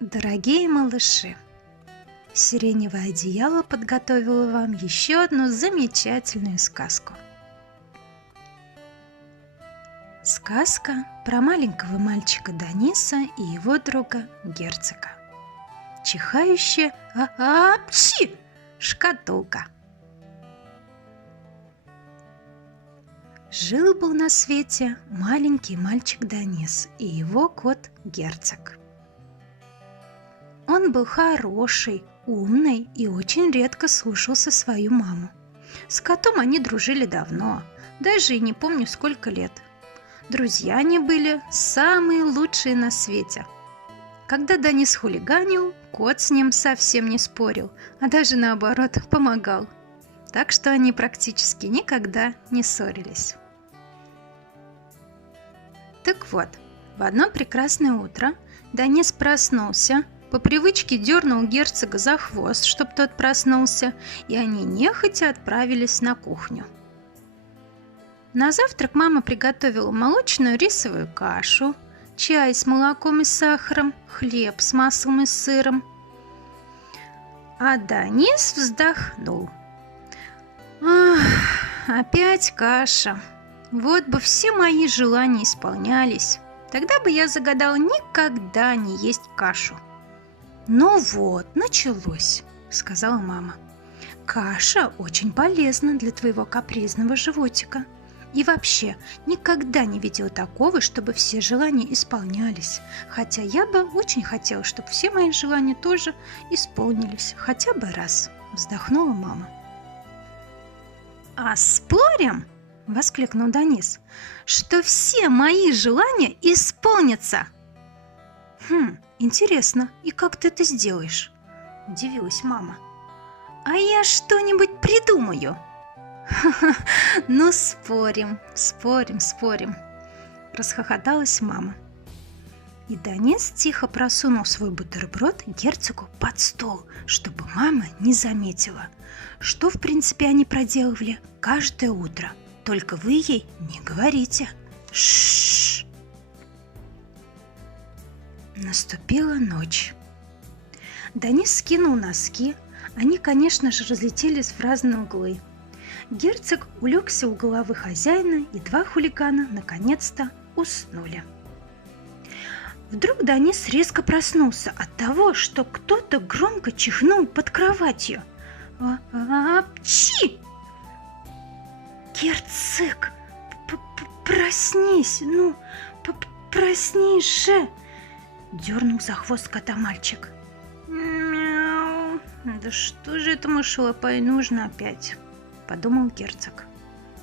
Дорогие малыши, сиреневое одеяло подготовило вам еще одну замечательную сказку. Сказка про маленького мальчика Даниса и его друга Герцога. Чихающая апчи шкатулка. Жил-был на свете маленький мальчик Данис и его кот Герцог. Он был хороший, умный и очень редко слушался свою маму. С котом они дружили давно, даже и не помню сколько лет. Друзья они были самые лучшие на свете. Когда Данис хулиганил, кот с ним совсем не спорил, а даже наоборот помогал. Так что они практически никогда не ссорились. Так вот, в одно прекрасное утро Данис проснулся, по привычке дернул Герцога за хвост, чтоб тот проснулся, и они нехотя отправились на кухню. На завтрак мама приготовила молочную рисовую кашу, чай с молоком и сахаром, хлеб с маслом и сыром. А Данис вздохнул. «Ах, опять каша! Вот бы все мои желания исполнялись, тогда бы я загадал никогда не есть кашу». «Ну вот, началось», — сказала мама. «Каша очень полезна для твоего капризного животика. И вообще, никогда не видела такого, чтобы все желания исполнялись. Хотя я бы очень хотела, чтобы все мои желания тоже исполнились, хотя бы раз», — вздохнула мама. «А спорим?» — воскликнул Данис, — «что все мои желания исполнятся». Интересно, и как ты это сделаешь?» – удивилась мама. «А я что-нибудь придумаю». «Ну, спорим, спорим», – расхохоталась мама. И Данис тихо просунул свой бутерброд Герцогу под стол, чтобы мама не заметила, что, в принципе, они проделывали каждое утро. Только вы ей не говорите. Ш-ш-ш. Наступила ночь. Данис скинул носки. Они, конечно же, разлетелись в разные углы. Герцог улегся у головы хозяина, и два хулигана наконец-то уснули. Вдруг Данис резко проснулся от того, что кто-то громко чихнул под кроватью. Апчи! «Герцог, проснись! Ну, проснись же!» Дернул за хвост кота мальчик. «Мяу! Да что же этому шалопаю нужно опять?» – подумал Герцог.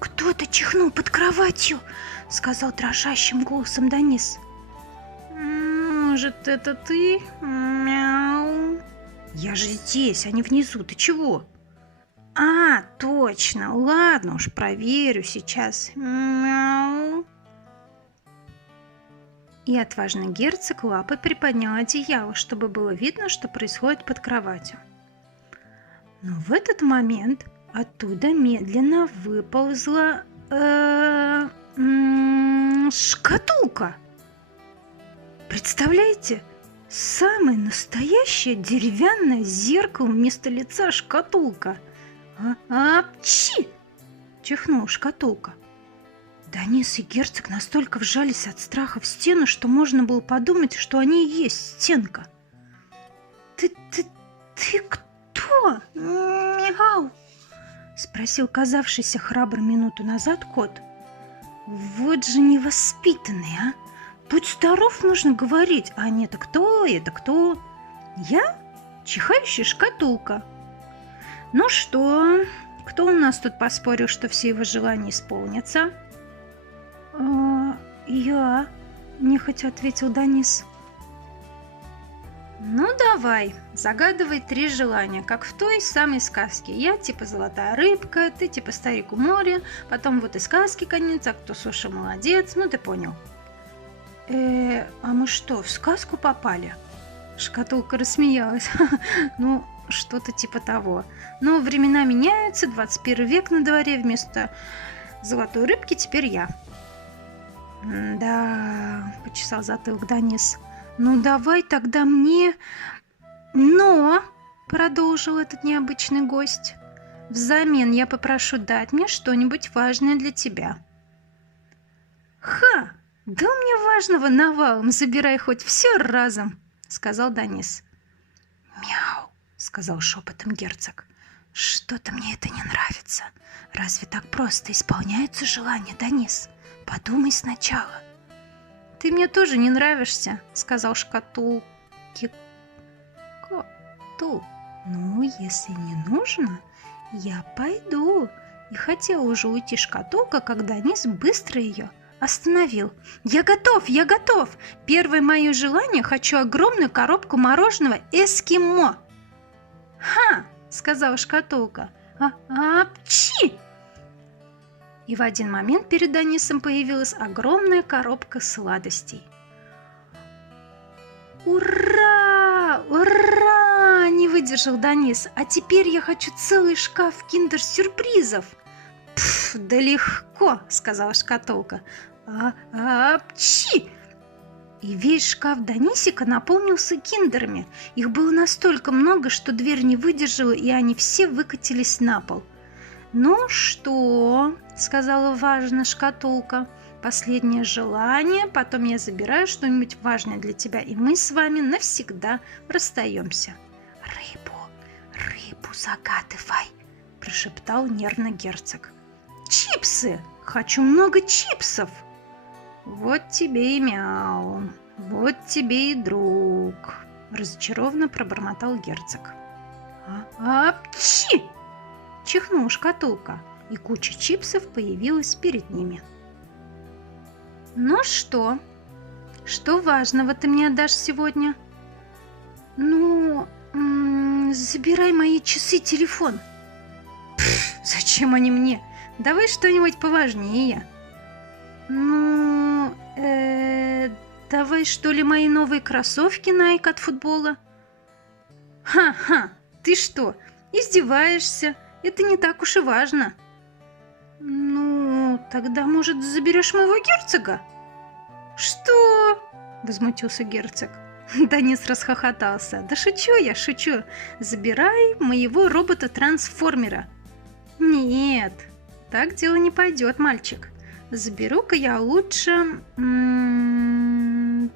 «Кто-то чихнул под кроватью!» – сказал дрожащим голосом Данис. «Может, это ты? Мяу!» «Я же здесь, а не внизу. Ты чего?» «А, точно! Ладно уж, проверю сейчас. Мяу!» И отважный герцог лапой приподнял одеяло, чтобы было видно, что происходит под кроватью. Но в этот момент оттуда медленно выползла шкатулка. Представляете? Самое настоящее деревянное зеркало вместо лица шкатулка. «Апчи!» – чихнула шкатулка. Данис и Герцог настолько вжались от страха в стену, что можно было подумать, что они и есть стенка. Ты кто? Мяу! Спросил казавшийся храбрым минуту назад кот. Вот же невоспитанный, а! Будь здоров, нужно говорить, а не это кто? Я? Чихающая шкатулка. Ну что, кто у нас тут поспорил, что все его желания исполнятся? «Я», – нехотя ответил Данис. «Ну, давай, загадывай 3 желания, как в той самой сказке. Я типа золотая рыбка, ты типа старик у моря, потом вот и сказки конец, а кто суша молодец, ну ты понял». А мы что, в сказку попали?» Шкатулка рассмеялась. «Ну, что-то типа того. Но времена меняются, 21 век на дворе, вместо золотой рыбки теперь я». «Да», – почесал затылок Данис, Ну, давай тогда мне... Но, продолжил этот необычный гость, взамен я попрошу дать мне что-нибудь важное для тебя. Ха! Да у меня важного навалом, забирай хоть все разом, сказал Данис. Мяу, сказал шепотом герцог. Что-то мне это не нравится. Разве так просто исполняются желания, Данис? Подумай сначала. Ты мне тоже не нравишься, сказал шкатулки. Коту. Ну, если не нужно, я пойду. И хотела уже уйти шкатулка, когда Данис быстро ее остановил. Я готов, я готов. Первое мое желание — хочу огромную коробку мороженого эскимо. Ха! Сказала шкатулка. Апчи! И в один момент перед Данисом появилась огромная коробка сладостей. Ура! Ура! Не выдержал Данис. А теперь я хочу целый шкаф киндер-сюрпризов. Пф, да легко, сказала шкатулка. Апчи! И весь шкаф Данисика наполнился киндерами. Их было настолько много, что дверь не выдержала, и они все выкатились на пол. «Ну что?» — сказала важно шкатулка. «Последнее желание, потом я забираю что-нибудь важное для тебя, и мы с вами навсегда расстаемся». «Рыбу загадывай», — прошептал нервно герцог. «Чипсы! Хочу много чипсов!» «Вот тебе и мяу, вот тебе и друг», — разочарованно пробормотал герцог. «Апчи!» — чихнула шкатулка, и куча чипсов появилась перед ними. «Ну что? Что важного ты мне отдашь сегодня?» «Ну, забирай мои часы, телефон». «Пф, зачем они мне? Давай что-нибудь поважнее». «Ну, давай что ли мои новые кроссовки Nike от футбола?» «Ха-ха, ты что, издеваешься? Это не так уж и важно». «Ну, тогда, может, заберешь моего герцога?» «Что?» — возмутился герцог. Данис расхохотался. «Да шучу я, шучу. Забирай моего робота-трансформера». «Нет, так дело не пойдет, мальчик. Заберу-ка я лучше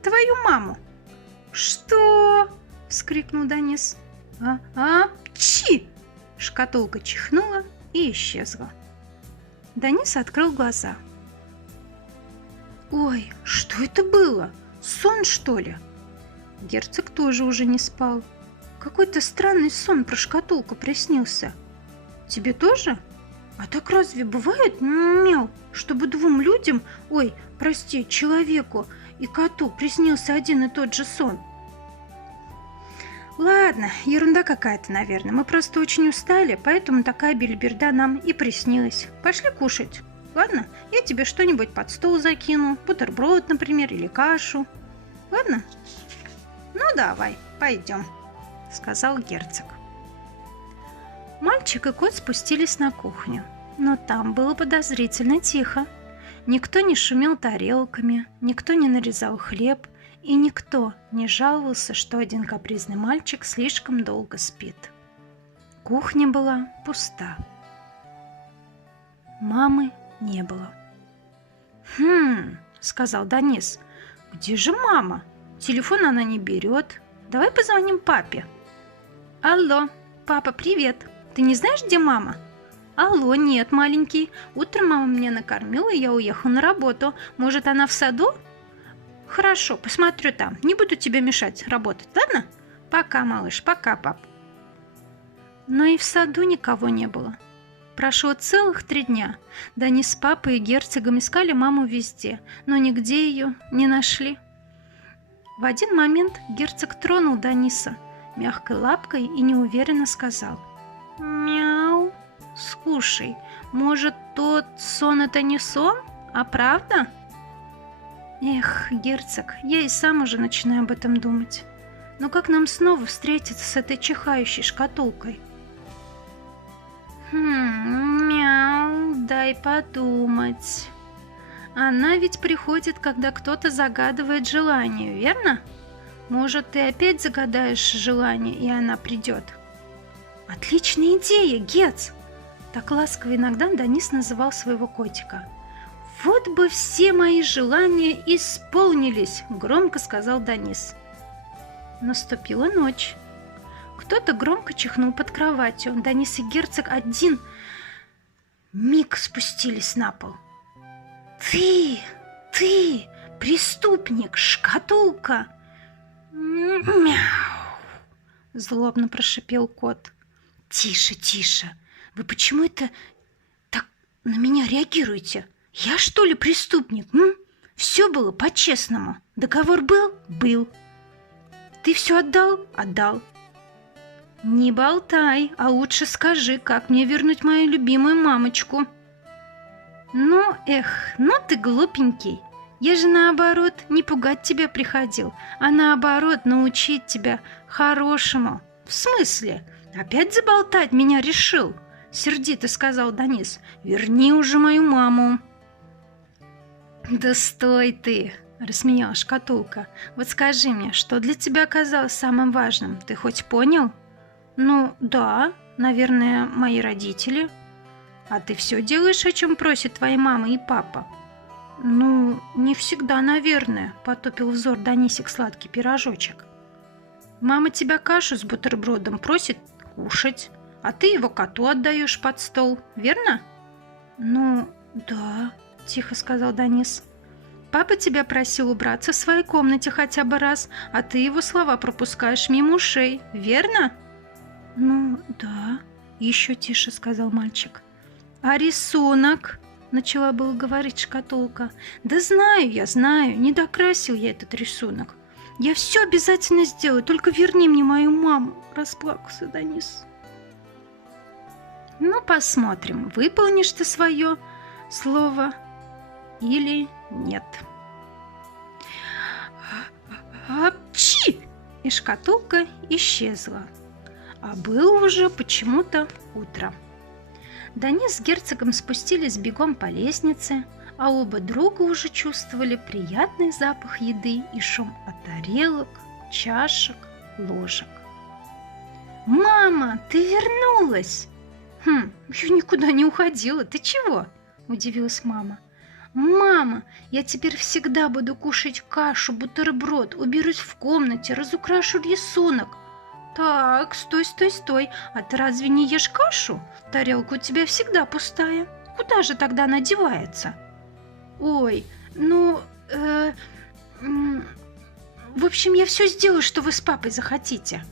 твою маму». «Что?» — вскрикнул Данис. Апчи! Шкатулка чихнула и исчезла. Данис открыл глаза. «Ой, что это было? Сон, что ли?» Герцог тоже уже не спал. Какой-то странный сон про шкатулку приснился. «Тебе тоже? А так разве бывает, мяу, чтобы двум людям, ой, прости, человеку и коту приснился один и тот же сон?» «Ладно, ерунда какая-то, наверное. Мы просто очень устали, поэтому такая бельберда нам и приснилась. Пошли кушать. Ладно, я тебе что-нибудь под стол закину, бутерброд, например, или кашу. Ладно?» «Ну, давай, пойдем», — сказал герцог. Мальчик и кот спустились на кухню, но там было подозрительно тихо. Никто не шумел тарелками, никто не нарезал хлеб, и никто не жаловался, что один капризный мальчик слишком долго спит. Кухня была пуста. Мамы не было. «Хм», — сказал Данис, — «где же мама? Телефон она не берет. Давай позвоним папе». «Алло, папа, привет. Ты не знаешь, где мама?» «Алло, нет, маленький. Утром мама меня накормила, и я уехал на работу. Может, она в саду?» «Хорошо, посмотрю там. Не буду тебе мешать работать, ладно? Пока, малыш, пока, пап». Но и в саду никого не было. Прошло целых 3 дня. Данис с папой и герцогом искали маму везде, но нигде ее не нашли. В один момент герцог тронул Даниса мягкой лапкой и неуверенно сказал: «Мяу, слушай, может, тот сон — это не сон, а правда?» «Эх, герцог, я и сам уже начинаю об этом думать. Но как нам снова встретиться с этой чихающей шкатулкой?» «Мяу, дай подумать. Она ведь приходит, когда кто-то загадывает желание, верно? Может, ты опять загадаешь желание, и она придет? Отличная идея, Гец! Так ласково иногда Данис называл своего котика. Вот бы все мои желания исполнились, громко сказал Данис. Наступила ночь. Кто-то громко чихнул под кроватью. Данис и герцог один миг спустились на пол. Ты, преступник, шкатулка! Мяу! Злобно прошипел кот. Тише, тише. Вы почему это так на меня реагируете? Я что ли преступник? Все было по-честному. Договор был? Был. Ты все отдал? Отдал. Не болтай, а лучше скажи, как мне вернуть мою любимую мамочку. Ну ты глупенький. Я же наоборот не пугать тебя приходил, а наоборот научить тебя хорошему. В смысле? Опять заболтать меня решил? Сердито сказал Данис. Верни уже мою маму. Да стой ты, рассмеялась шкатулка. Вот скажи мне, что для тебя оказалось самым важным? Ты хоть понял? Ну, да, наверное, мои родители. А ты все делаешь, о чем просят твои мама и папа? Ну, не всегда, наверное, потупил взор Данисик сладкий пирожочек. Мама тебя кашу с бутербродом просит кушать, а ты его коту отдаешь под стол, верно? Ну, да, тихо сказал Данис. Папа тебя просил убраться в своей комнате хотя бы раз, а ты его слова пропускаешь мимо ушей, верно? Ну, да, еще тише сказал мальчик. А рисунок? Начала было говорить шкатулка. Да знаю, не докрасил я этот рисунок. Я все обязательно сделаю, только верни мне мою маму, расплакался Данис. Ну, посмотрим, выполнишь ты свое слово или нет. Апчи! И шкатулка исчезла. А было уже почему-то утро. Данис с герцогом спустились бегом по лестнице, а оба друга уже чувствовали приятный запах еды и шум от тарелок, чашек, ложек. «Мама, ты вернулась!» Я никуда не уходила, ты чего?» – удивилась мама. «Мама, я теперь всегда буду кушать кашу, бутерброд, уберусь в комнате, разукрашу рисунок». «Так, стой, а ты разве не ешь кашу? Тарелка у тебя всегда пустая. Куда же тогда она девается?» «Ой, в общем, я все сделаю, что вы с папой захотите».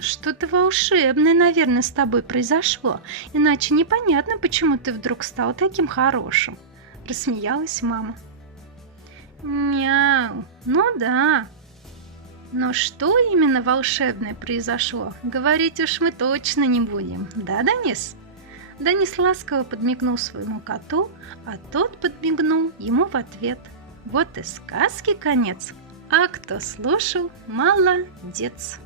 Что-то волшебное, наверное, с тобой произошло, иначе непонятно, почему ты вдруг стал таким хорошим», – рассмеялась мама. «Мяу, ну да. Но что именно волшебное произошло, говорить уж мы точно не будем, да, Данис?» Данис ласково подмигнул своему коту, а тот подмигнул ему в ответ. Вот и сказки конец, а кто слушал, молодец.